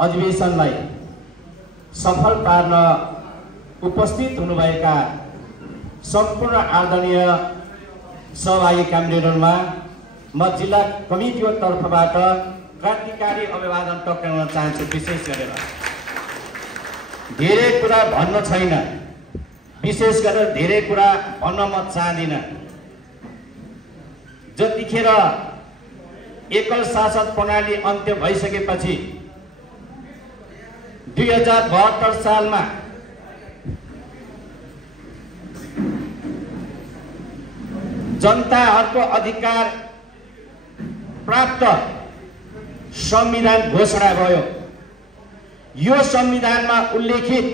अधिवेशनलाई सफल पार्न उपस्थित हुनुभएका सम्पूर्ण आदरणीय सहभागी कामरेडहरुमा म जिल्ला कमिटीको तर्फबाट क्रान्तिकारी अभिवादन टक्राउन चाहन्छु। विशेष गरेर धेरै कुरा भन्न छैन, विशेष गरेर धेरै कुरा भन्न म चाहदिन। जतिखेर एकल शासन प्रणाली अन्त्य भइसकेपछि 2072 सालमा जनताहरूको अधिकार प्राप्त संविधान घोषणा भयो। यो संविधानमा उल्लेखित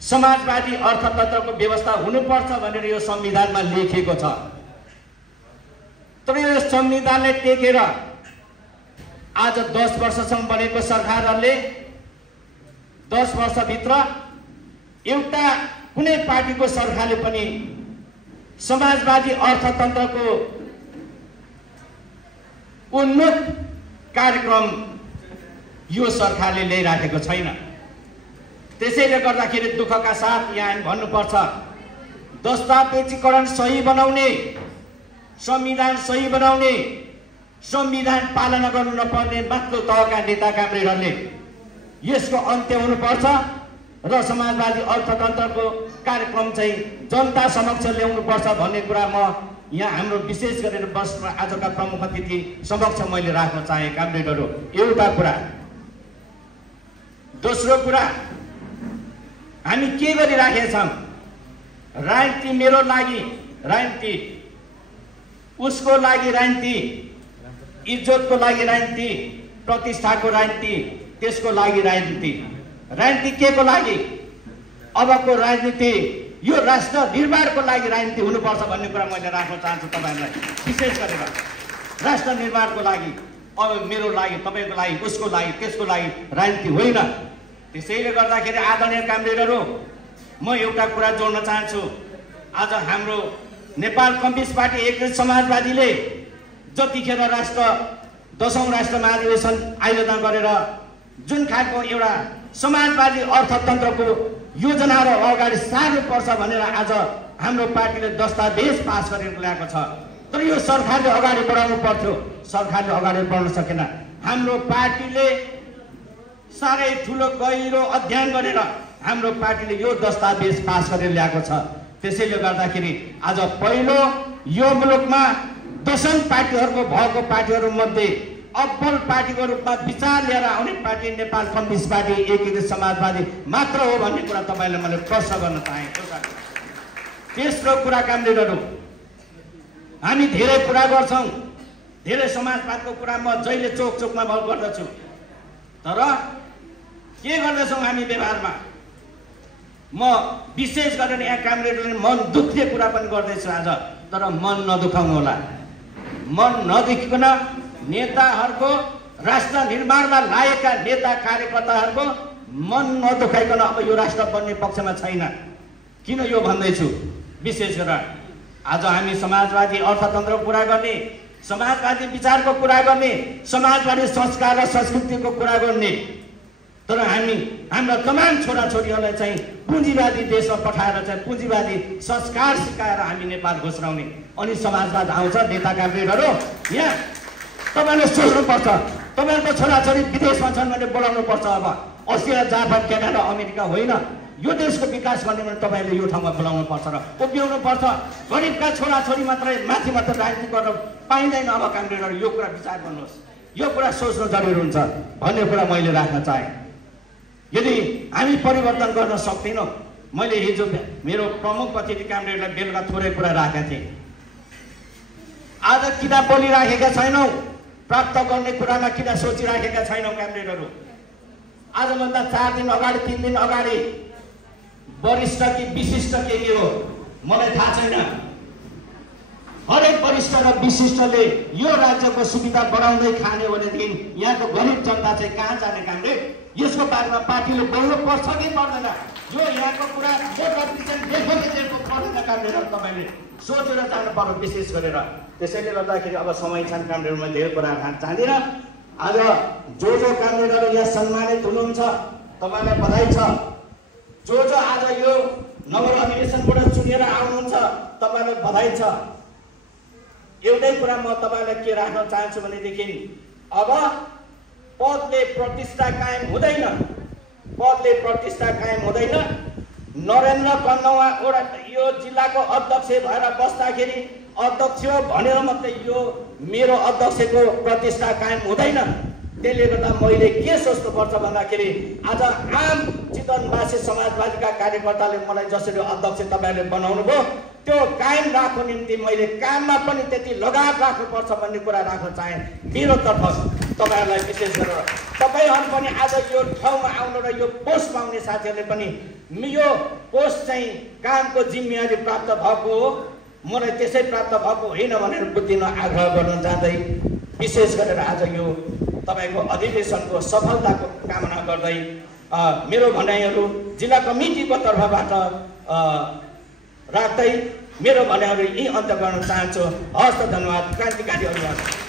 समाजवादी अर्थतन्त्रको व्यवस्था हुनुपर्छ भनेर यो संविधानमा लेखिएको छ। तर यो संविधानले टेकेर आज 10 वर्षसम्म बनेको सरकारहरूले 10 वर्षभित्र एउटा कुनै पार्टीको सरकारले पनि समाजवादी अर्थतन्त्रको उन्मुख कार्यक्रम यो सरकारले ल्याइराखेको छैन। त्यसैले गर्दाखेरि दुःखका साथ यहाँ भन्नुपर्छ, दस्तावेजीकरण सही बनाउने, संविधान सही बनाउने, संविधान पालना गर्नु नपर्ने मात्र तहका नेता कामरेडहरूले यसको अन्त्य हुनुपर्छ र समाजवादी अर्थतन्त्रको कार्यक्रम चाहिँ जनता समक्ष ल्याउनुपर्छ भन्ने कुरा म यहाँ हाम्रो विशेष गरेर बसमा आजका प्रमुख अतिथि समक्ष मैले राख्न चाहे। कामरेडहरू एउटा कुरा। दोस्रो कुरा, हामी के गरिराखेका छौँ? राजनीति मेरो लागि राजनीति, उसको लागि राजनीति, इज्जतको लागि राजनीति, प्रतिष्ठाको राजनीति, त्यसको लागि राजनीति। राजनीति के को लागि? अबको राजनीति यो राष्ट्र निर्माणको लागि राजनीति हुनुपर्छ भन्ने कुरा मैले राख्न चाहन्छु तपाईहरुलाई। विशेष गरेर राष्ट्र निर्माणको लागि, अब मेरो लागि, तपाईको लागि, उसको लागि, त्यसको लागि राजनीति होइन। त्यसैले गर्दाखेरि आदरणीय कामरेडहरू, म एउटा कुरा जोड्न चाहन्छु। आज हाम्रो नेपाल कम्युनिस्ट पार्टी एकीकृत समाजवादीले जतिखेर राष्ट्र 10औं राष्ट्र महाधिवेशन आयोजना गरेर जुन खालको एउटा समाजवादी अर्थतन्त्रको योजनाहरू अगाडि सार्नुपर्छ भनेर आज हाम्रो पार्टीले दस्तावेज पास गरेर ल्याएको छ। तर यो सरकारले अगाडि बढाउनु पर्थ्यो, सरकारले अगाडि बढ्न सकेन। हाम्रो पार्टीले साह्रै ठुलो गहिरो अध्ययन गरेर हाम्रो पार्टीले यो दस्तावेज पास गरेर ल्याएको छ। त्यसैले गर्दाखेरि आज पहिलो यो मुलुकमा 10 पार्टीहरूको भएको पार्टीहरू मध्ये अब्बल पार्टीको रूपमा विचार लिएर आउने पार्टी नेपाल कम्युनिस्ट पार्टी एकीकृत समाजवादी मात्र हो भन्ने कुरा तपाईले मैले प्रश्न गर्न चाहेको छ। तेस्रो कुरा, कामरेडहरू, हामी धेरै कुरा गर्छौं, धेरै समाजवादको कुरा म जहिले चोक चोकमा गर्दछु, तर के गर्दैछौं हामी व्यवहारमा? म विशेष गरेर यहाँ कामरेडहरूले मन दुख्ने कुरा पनि गर्दैछु आज, तर मन नदुखाउनु होला। मन नदुखिकन नेताहरूको, राष्ट्र निर्माणमा लागेका नेता कार्यकर्ताहरूको मन नदुखाइकन अब यो राष्ट्र बन्ने पक्षमा छैन। किन यो भन्दैछु? विशेष गरेर आज हामी समाजवादी अर्थतन्त्रको कुरा गर्ने, समाजवादी विचारको कुरा गर्ने, समाजवादी संस्कार र संस्कृतिको कुरा गर्ने, तर हामी हाम्रा तमाम छोराछोरीहरूलाई चाहिँ पुँजीवादी देशमा पठाएर चाहिँ पुँजीवादी संस्कार सिकाएर हामी नेपाल घोषणाउने अनि समाजवाद आउँछ। नेता कामरेडहरू, यहाँ तपाईले सोच्नुपर्छ, तपाईहरुको छोराछोरी विदेशमा छन् भने बोलाउनु पर्छ। अब अस्ट्रेलिया, जापान, क्यानाडा, अमेरिका होइन, यो देशको विकास गर्ने भने तपाईले यो ठाउँमा बोलाउनु पर्छ र उभ्याउनु पर्छ। गरिबका छोराछोरी मात्रै माथि मात्र राजनीति गर्न पाइँदैन। अब कामरेडहरू यो कुरा विचार गर्नुहोस्, यो कुरा सोच्नु जरुरी हुन्छ भन्ने कुरा मैले राख्न चाहे। यदि हामी परिवर्तन गर्न सक्दैनौँ, मैले हिजो मेरो प्रमुख अतिथि कामरेडलाई बेलुका थोरै कुरा राखेका थिएँ। आज किन बोलिराखेका छैनौँ? प्राप्त गर्ने कुरामा किन सोचिराखेका छैनौँ कामरेडहरू? आजभन्दा 4 दिन अगाडि, 3 दिन अगाडि वरिष्ठ कि विशिष्ट के हो मलाई थाहा छैन, हरेक वरिष्ठ र विशिष्टले यो राज्यको सुविधा बढाउँदै खाने भनेदेखि यहाँको गरिब जनता चाहिँ कहाँ जाने? कामरेड, यसको बारेमा पार्टीले बोल्नु पर्छ कि पर्दैन? यो यहाँको कुरा देखो पर्दैन कामरेडहरू, तपाईले सोचेर जानु पर्यो विशेष गरेर। त्यसैले गर्दाखेरि अब समय छन् कामरेडमा धेरै कुरा राख्न चाहदिनँ। आज जो कामरेडहरू यहाँ सम्मानित हुनुहुन्छ तपाईलाई बधाई छ। जो आज यो नगर अधिवेशनबाट चुनेर आउनुहुन्छ तपाईलाई बधाई छ। एउटै कुरा म तपाईलाई के राख्न चाहन्छु भनेदेखि अब पदले प्रतिष्ठा कायम हुँदैन, पदले प्रतिष्ठा कायम हुँदैन। नरेन्द्र कन्नौवा यो जिल्लाको अध्यक्ष भएर बस्दाखेरि अध्यक्ष भनेर मात्रै यो मेरो अध्यक्षको प्रतिष्ठा कायम हुँदैन। त्यसले गर्दा मैले के सोच्नुपर्छ भन्दाखेरि आज आम चितवनवासी समाजवादीका कार्यकर्ताले मलाई जसरी अध्यक्ष तपाईँले बनाउनु भयो त्यो कायम राख्नु निम्ति मैले काममा पनि त्यति लगाव राख्नुपर्छ भन्ने कुरा राख्न चाहे। मेरो तर्फ तपाईँहरूलाई विशेष गरेर तपाईँहरू पनि आज यो ठाउँमा आउनु र यो पोस्ट पाउने साथीहरूले पनि यो पोस्ट चाहिँ कामको जिम्मेवारी प्राप्त भएको हो, मलाई त्यसै प्राप्त भएको होइन भनेर बुझ्दिन आग्रह गर्न चाहँदै विशेष गरेर आज यो तपाईको अधिवेशनको सफलताको कामना गर्दै मेरो भनाइहरू जिल्ला कमिटीको तर्फबाट राख्दै मेरो भनाइहरू यही अन्त्य गर्न चाहन्छु। हस्त धन्यवाद। क्रान्तिकारी अभियान।